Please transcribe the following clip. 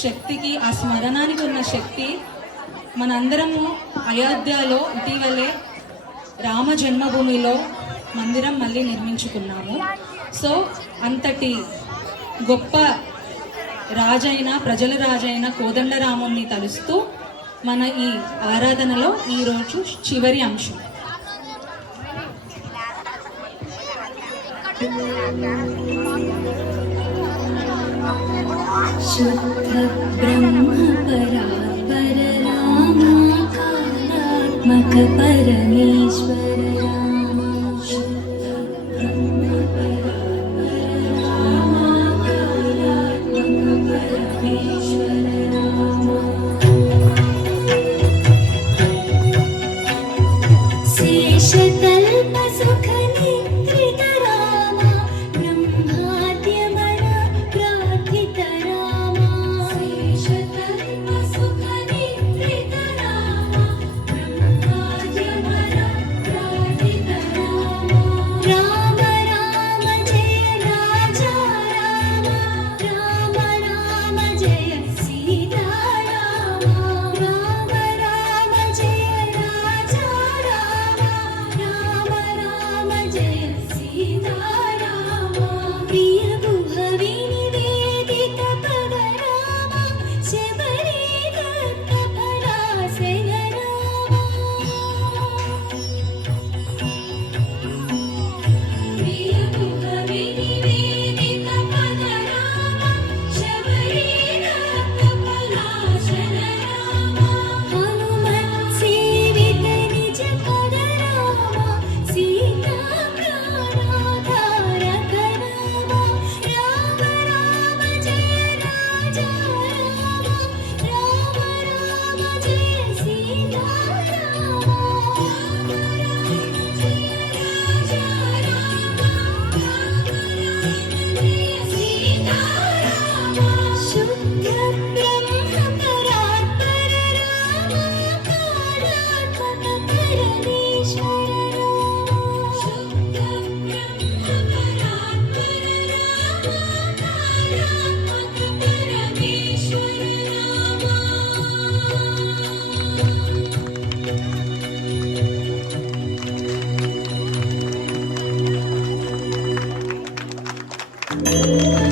శక్తికి, ఆ స్మరణానికి ఉన్న శక్తి మనందరము అయోధ్యలో ఇటీవలే రామ జన్మభూమిలో మందిరం మళ్ళీ నిర్మించుకున్నాము. సో అంతటి గొప్ప రాజైన, ప్రజల రాజైన కోదండరాముణ్ణి తలుస్తూ మన ఈ ఆరాధనలో ఈరోజు చివరి అంశం. శుద్ధ బ్రహ్మ పరాత్పర రామాకారాత్మక పరమేశ్వర